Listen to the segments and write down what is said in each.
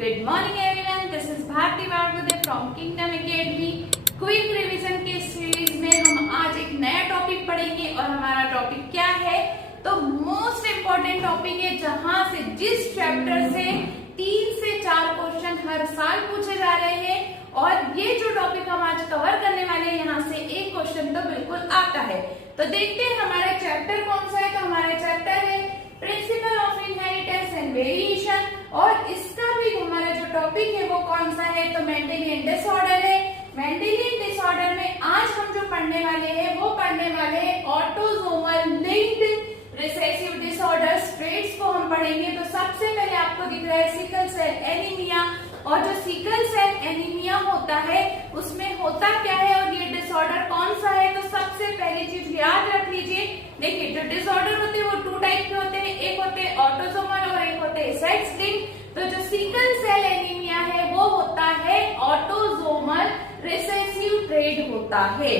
Good morning everyone. This is Bharti Vargade from Kingdom Academy. Quick revision के series में हम आज एक नया टॉपिक पढ़ेंगे और हमारा टॉपिक क्या है तो मोस्ट इम्पोर्टेंट टॉपिक है जहां से जिस चैप्टर से 3 से 4 क्वेश्चन हर साल पूछे जा रहे हैं और ये जो टॉपिक हम आज कवर करने वाले हैं यहाँ से एक क्वेश्चन तो बिल्कुल आता है। तो देखते हैं हमारा चैप्टर कौन सा है। तो हमारा चैप्टर है principle of inheritance and variation और इसका भी हमारा जो टॉपिक है वो कौन सा है तो मेंडेलियन डिसऑर्डर है। मेंडेलियन डिसऑर्डर में आज हम जो पढ़ने वाले हैं वो पढ़ने वाले हैं autosomal linked recessive disorders traits को हम पढ़ेंगे। तो सबसे पहले आपको दिख रहा है सिकल सेल एनीमिया और जो सिकल सेल एनीमिया होता है उसमें होता क्या है और ये डिसऑर्डर कौन सा है। तो सबसे पहली चीज याद रख लीजिए, देखिए जो डिसऑर्डर होते हैं वो 2 टाइप के होते हैं, एक होते हैं ऑटोसोमल और एक होते हैं सेक्स लिंक्ड। तो जो सिकल सेल एनीमिया है वो होता है ऑटोसोमल रिसेसिव ट्रेट होता है।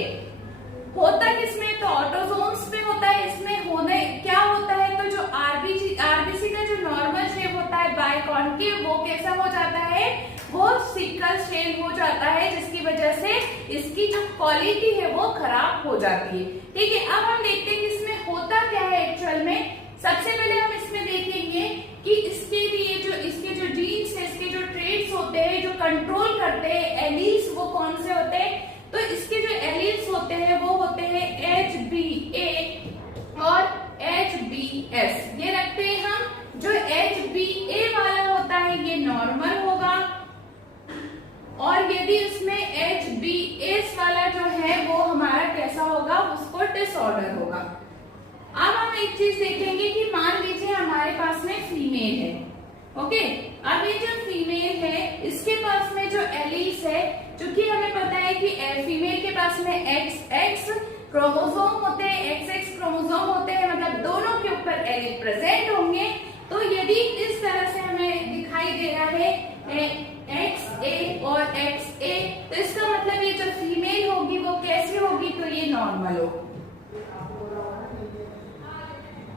होता किसमें तो ऑटोसोम्स में होता है। इसमें होने क्या होता है तो जो आरबीसी का जो नॉर्मल शेप होता है बाइकॉन्केव वो कैसा हो जाता है वो सिकल सेल हो जाता है जिसकी वजह से इसकी जो क्वालिटी है वो खराब हो जाती है। ठीक है, अब हम देखते हैं कि इसमें होता क्या है एक्चुअल में। सबसे पहले हम इसमें देखेंगे कि इसके जो जीन्स है इसके जो ट्रेट्स होते हैं जो कंट्रोल करते हैं एलील्स वो कौन से होते हैं। तो इसके जो एलील्स होते हैं वो होते हैं HBA और HBS। ये रखते हैं हम। जो HBA वाला होता है ये नॉर्मल होगा और यदि उसमें HBS वाला जो है वो हमारा कैसा होगा उसको डिसऑर्डर होगा। अब हम एक चीज देखेंगे कि मान लीजिए हमारे पास में फीमेल है। ओके, अब ये जो फीमेल है इसके पास में जो एलील्स है क्योंकि हमें पता है कि फीमेल के पास में XX क्रोमोसोम होते हैं, XX क्रोमोसोम होते हैं, मतलब दोनों के ऊपर एलील प्रेजेंट होंगे। तो यदि इस तरह से हमें दिखाई दे रहा है XA और XA तो इसका मतलब ये जो फीमेल होगी वो कैसी होगी तो ये नॉर्मल होगी।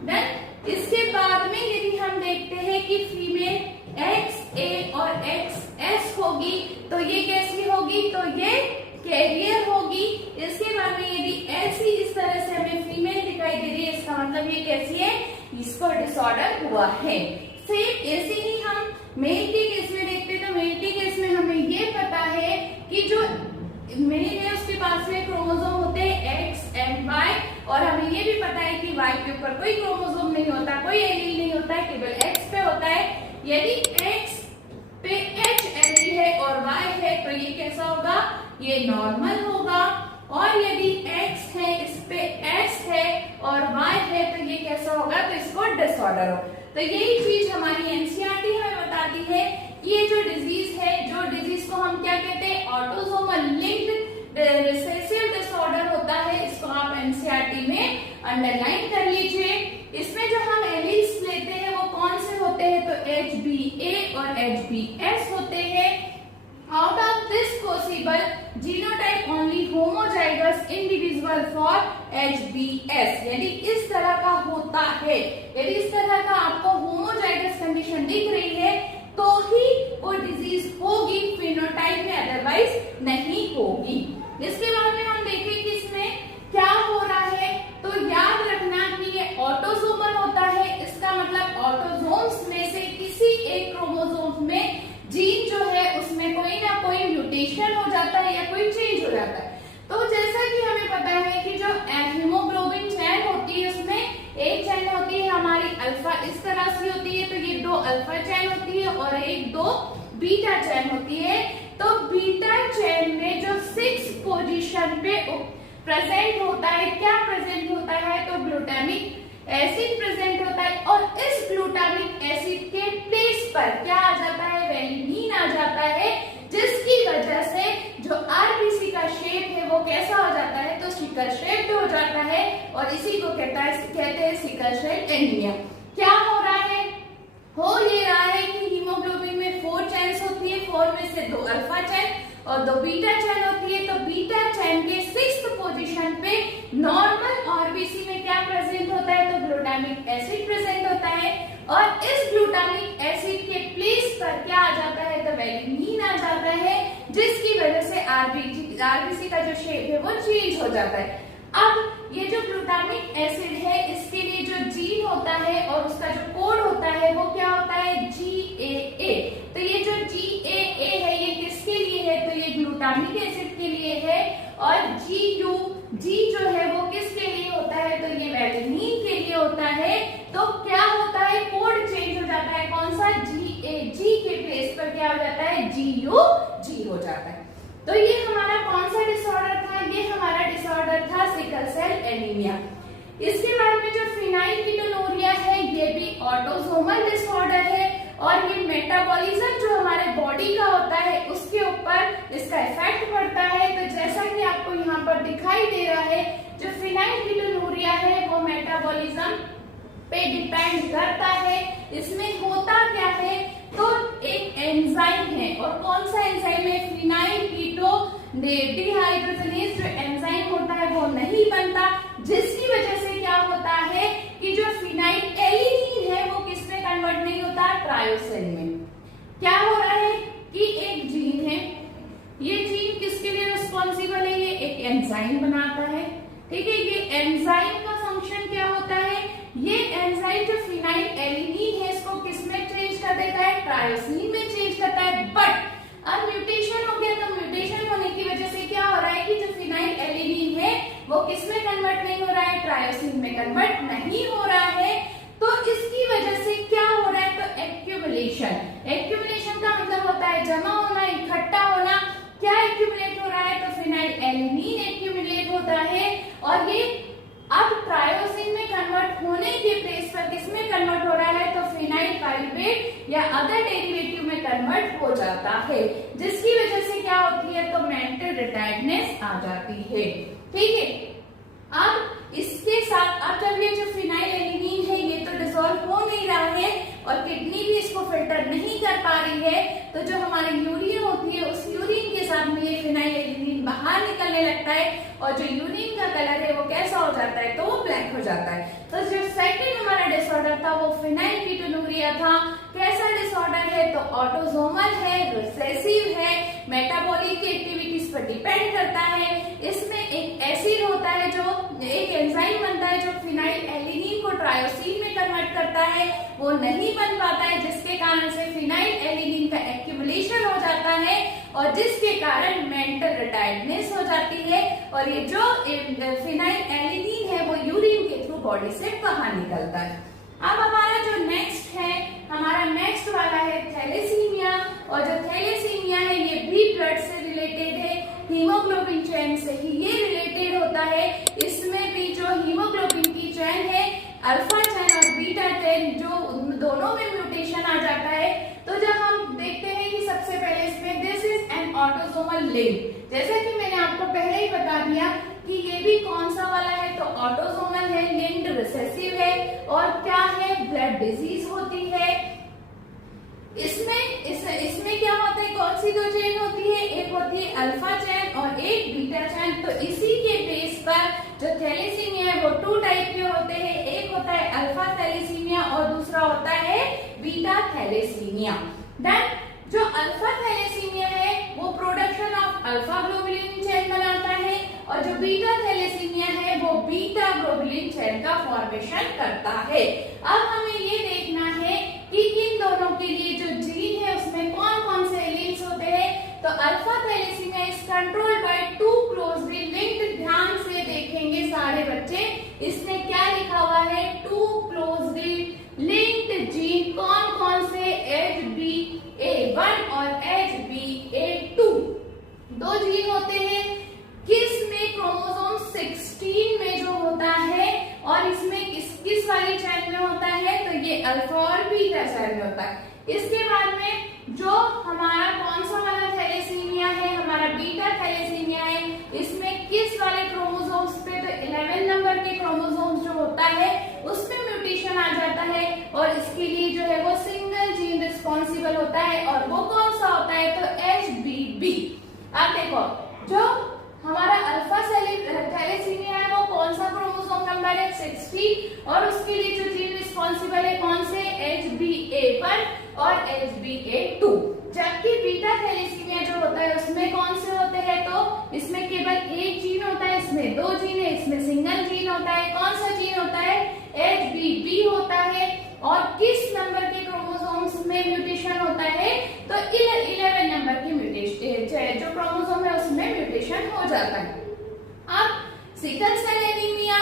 देन इसके बाद में यदि हम देखते हैं कि फीमेल XA और XS होगी तो ये कैसी होगी तो ये कैरियर होगी। इसके बाद में यदि ऐसी इस तरह से हमें फीमेल दिखाई दे रही है इसका मतलब ये कैसी है इसको डिसऑर्डर हुआ है। सेम ऐसे ही हम मेल के केस में देखते हैं। तो मेल के केस में हमें ये पता है कि जो मेल है उसके पास में क्रोमोसोम होते हैं X एंड Y और हमें ये भी पता है कि Y के ऊपर कोई क्रोमोसोम नहीं होता, कोई एलील नहीं होता है, केवल X पे होता है। यदि X पे H एलील है और Y है तो ये कैसा होगा ये नॉर्मल होगा और यदि X है इस पे S है और Y है तो ये कैसा होगा तो इसको डिसऑर्डर हो। तो यही चीज हमारी एनसीईआरटी हमें बताती है कि ये जो डिजीज है जो डिजीज को हम क्या कहते हैं ऑटोसोमल लिंक्ड रिसेसिव डिसऑर्डर होता है। इसको आप एनसीईआरटी में अंडरलाइन कर लीजिए। इसमें जो हम एलील्स लेते हैं वो कौन से होते हैं तो HBA और HBS होते हैं। Out of this possible genotype only homozygous individual for HBS। यदि इस तरह का होता है, यदि इस तरह का आपको होमोजाइगस कंडीशन दिख रही है तो ही वो डिजीज होगी फिनोटाइप में, अदरवाइज नहीं होगी। इसके बाद में हम देखें कि इसमें क्या हो रहा है तो याद रखना कि ये ऑटोसोमल होता है। इसका मतलब ऑटोसोम्स में से किसी एक क्रोमोसोम में जीन जो है उसमें कोई ना कोई म्यूटेशन हो जाता है या कोई चेंज हो जाता है। तो जैसा कि हमें पता है कि जो हीमोग्लोबिन चैन होती है उसमें एक चैन होती है हमारी अल्फा इस तरह से होती है तो ये 2 अल्फा चैन होती है और एक 2 बीटा चैन होती है। तो बीटा चैन में जो 6 पोजीशन पे प्रेजेंट होता है क्या प्रेजेंट होता है तो ग्लूटामिक एसिड प्रेजेंट होता है और इस ग्लूटामिक एसिड के प्लेस पर क्या आ जाता है वेलिनिन आ जाता है जिसकी वजह से जो आरबीसी का शेप है वो कैसा हो जाता है तो सिकल शेप हो जाता है और इसी को कहते हैं सिकल सेल एनीमिया। क्या हो रहा है हो ये रहा है कि हीमोग्लोबिन में 4 चैन्स होती है, 4 में से 2 अल्फा चैन और 2 बीटा चैन होती है। तो बीटा चैन के 6th पोजीशन पे नॉर्मल आरबीसी में क्या प्रेजेंट होता है तो ग्लूटामिक एसिड प्रेजेंट होता है और इस ग्लूटामिक एसिड के प्लेस पर क्या आ जाता है वेलिनीन आ जाता है, जिसकी वजह से आरबीसी का जो शेप है वो चेंज हो जाता है। अब ये जो ग्लूटामिक एसिड है, इसके लिए जो जीन होता है और उसका जो कोड होता है वो क्या होता है, GAA। तो ये जो GAA है ये किसके लिए है, तो ये ग्लूटामिक एसिड के लिए है। और G जो है वो किसके लिए होता है, तो ये वेलिनीन के लिए होता है। तो क्या होता है, कोड चेंज हो जाता है, कौन सा, GAG के प्लेस पर क्या हो जाता है, GUG हो जाता है। तो ये हमारा कौन सा डिसऑर्डर था, ये हमारा डिसऑर्डर था सिकल सेल एनीमिया। इसके बाद में जो फिनाइलकीटोनुरिया है ये भी ऑटोसोमल डिसऑर्डर है और ये मेटाबॉलिज्म जो हमारे बॉडी का होता है उसके ऊपर इसका इफेक्ट पड़ता है। तो जैसा कि आपको यहाँ पर दिखाई दे रहा है, जो फिनाइलकीटोनुरिया है वो मेटाबॉलिज्म पे डिपेंड करता है। इसमें होता क्या है, तो एक एंजाइम है, और कौन सा एंजाइम है, फिनाइल कीटो डिहाइड्रोजनेज जो एंजाइम होता है वो नहीं बनता, जिसकी वजह से क्या होता है कि जो फिनाइल एलिनीन है वो किसमें कन्वर्ट नहीं होता, ट्रायोसिन में। क्या हो रहा है कि एक जीन है, ये जीन किसके लिए रिस्पॉन्सिबल है, ये एक एंजाइम बनाता है, ठीक है। ये एंजाइम का फंक्शन क्या होता है, ये एंजाइम जो फिनाइल एलिनीन है इसको किसमें चेंज कर देता है, ट्रायोसिन में चेंज करता है। बट अब म्यूटेशन हो गया, तो म्यूटेशन होने की वजह से क्या हो रहा है कि जो फिनाइल एलिनीन है वो किसमें कन्वर्ट नहीं हो रहा है, ट्रायोसिन में कन्वर्ट नहीं हो रहा है। तो इसकी वजह से क्या हो रहा है, तो एक्यूमुलेशन का मतलब होता है जमा होना, इकट्ठा होना। क्या एक्यूमुलेट हो रहा है, तो फिनाइल एलिनीन एक्यूमुलेट होता है और ये अब ट्रायोसिन में कन्वर्ट होने के प्लेस पर किसमें कन्वर्ट हो रहा है, तो फिनाइल पाइरुवेट या अदर डेरिवेटिव में कन्वर्ट हो जाता है, जिसकी वजह से क्या होती है, तो मेंटल रिटायर्डनेस आ जाती है, ठीक है। अब इसके साथ अब जब ये जो फिनाइल एलिनीन है ये तो डिसॉल्व हो नहीं रहा है और किडनी भी इसको फिल्टर नहीं कर पा रही है, तो जो हमारी यूरिन होती है उस यूरिन के साथ में ये फिनाइल एलिनीन बाहर निकलने लगता है और जो यूरिन का कलर है वो कैसा हो जाता है, तो वो ब्लैक हो जाता है। तो जो सेकंड हमारा डिसऑर्डर था वो फिनाइलकीटोनुरिया था। कैसा डिसऑर्डर है, तो ऑटोसोमल है, रिसेसिव है, मेटाबॉलिक एक्टिविटीज पर डिपेंड करता है। इसमें एक एसिड होता है, जो एक एंजाइम बनता है जो फिनाइल एलिनीन को ट्रायोसिन में कन्वर्ट करता है, वो नहीं बन पाता है, जिसके कारण से फिनाइल एलिनीन का एक्यूमुलेशन हो जाता है और जिसके कारण मेंटल रिटायर्डनेस हो जाती है और ये जो फिनाइल एलिनीन है वो यूरिन के थ्रू बॉडी से बाहर निकलता है। अब हमारा जो नेक्स्ट है, हमारा नेक्स्ट वाला है थैलेसीमिया, और जो थैलेसीमिया है ये भी ब्लड से रिलेटेड है, हीमोग्लोबिन चेन से ही ये रिलेटेड होता है। इसमें भी जो हीमोग्लोबिन की चेन है, अल्फा चेन और बीटा चेन, जो दोनों में म्यूटेशन आ जाता है। तो जब हम देखते हैं कि सबसे पहले इसमें this is an autosomal link, जैसा कि मैंने आपको पहले ही बता दिया कि ये भी कौन सा वाला है, तो ऑटोसोमल है, लिंक्ड रिसेसिव है और क्या है, ब्लड डिजीज होती है। इसमें क्या होता है, कौन सी दो चेन होती है, एक होती है अल्फा चेन और एक बीटा चेन। तो इसी के बेस पर जो थैलेसीमिया है वो 2 टाइप के होते हैं, एक होता है अल्फा थैलेसीमिया और दूसरा होता है बीटा थैलेसीमिया। देन जो अल्फा थैलेसीमिया है वो production of alpha globulin chain बनाता है और जो बीटा थैलेसीमिया है वो बीटा ग्लोबुलिन चेन का फॉर्मेशन करता है। अब हमें ये देखना है कि इन दोनों के लिए जो जीन है उसमें कौन कौन से एलील्स होते हैं। तो alpha thalassemia is controlled by 2 closely linked, ध्यान से देखेंगे सारे बच्चे, इसमें क्या लिखा हुआ है, 2 क्लोजली लिंक्ड जीन। कौन कौन से, HBA1 और HBA2, 2 जीन होते हैं। किस में, क्रोमोसोम 16 में जो होता है, और इसमें किस वाली चेन में होता है, तो ये अल्फा और बीटा चेन में होता है। इसके बाद में जो हमारा कौन सा वाला थैलेसीमिया है, हमारा बीटा थैलेसीमिया है, इसमें किस वाले क्रोमोसोम्स पे, तो 11 नंबर के क्रोमोसोम्स जो होता है उसमें म्यूटेशन आ जाता है और इसके लिए जो है वो सिंगल जीन रिस्पॉन्सिबल होता है और वो कौन सा होता है, तो HBB। अब देखो जो हमारा अल्फा थैलेसीमिया है वो कौन सा क्रोमोसोम नंबर है, 60, और उसके लिए जो जीन रिस्पॉन्सिबल है कौन से, HBA1 और HBA2। जबकि इसमें केवल एक जीन होता है, इसमें 2 जीन है, इसमें सिंगल जीन होता है। कौन सा जीन होता है? HBB होता है। और किस नंबर के क्रोमोसोम्स में म्यूटेशन होता है? तो 11 नंबर के म्यूटेशन जो क्रोमोसोम है उसमें म्यूटेशन हो जाता है। अब सिकल सेल एनीमिया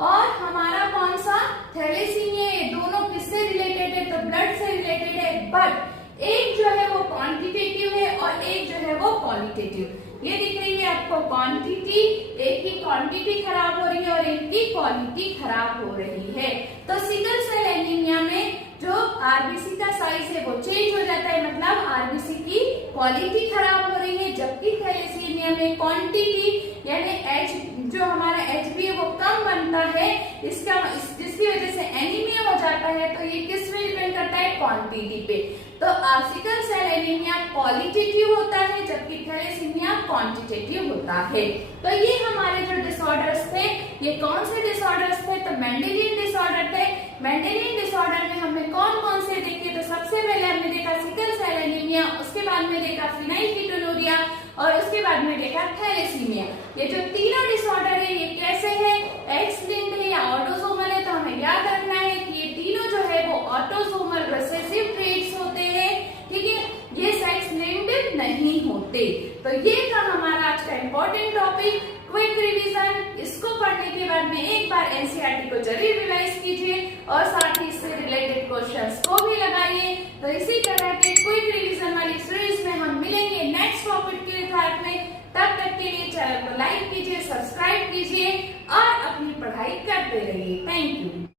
और हमारा कौन सा थैलेसीमिया, ये दोनों किससे रिलेटेड है? तो ब्लड से रिलेटेड है, बट एक जो है वो क्वांटिटेटिव है और एक जो है वो क्वालिटेटिव। ये दिख रही है आपको क्वांटिटी, एक की क्वांटिटी खराब हो रही है और एक की क्वालिटी खराब हो रही है। तो सिकल सेल एनीमिया में जो आरबीसी का साइज है वो चेंज हो जाता है, मतलब आरबीसी की क्वालिटी खराब हो रही है, जबकि थैलेसीमिया में क्वांटिटी यानी एच जो हमारा एचबी है वो कम बनता है, जिसकी वजह से एनीमिया हो जाता है। तो ये किस में डिपेंड करता है? क्वांटिटी पे। तो सिकल सेल एनीमिया क्वालिटेटिव होता है, जबकि थैलेसीमिया क्वांटिटेटिव होता है। तो ये हमारे जो डिसऑर्डर्स थे, ये कौन से डिसऑर्डर्स थे? तो मेंडेलियन डिसऑर्डर थे। मेंडेलियन डिसऑर्डर में हमने कौन कौन से देखे? तो सबसे पहले हमने देखा सिकल सेल एनीमिया, उसके बाद में देखा फिनाइलकीटोनुरिया और उसके बाद में देखा थैलेसीमिया। ये जो तीनों डिसऑर्डर है ये कैसे है? एक्स लिंक्ड है या ऑटोसोमल है। तो हमें याद रखना है कि ये तीनों जो है वो ऑटोसोमल रिसेसिव ट्रेट्स होते हैं, ठीक है, ये सेक्स लिंक्ड नहीं होते। तो ये था हमारा आज का इम्पोर्टेंट टॉपिक, क्विक रिवीजन। इसको पढ़ने के बाद में एक बार एनसीईआरटी को जरूर रिवाइज कीजिए और साथ ही इससे रिलेटेड क्वेश्चंस को भी लगाइए। तो इसी तरह के क्विक रिवीजन वाली सीरीज में हम मिलेंगे नेक्स्ट टॉपिक के साथ में। तब तक के लिए चैनल को लाइक कीजिए, सब्सक्राइब कीजिए और अपनी पढ़ाई करते रहिए। Thank you.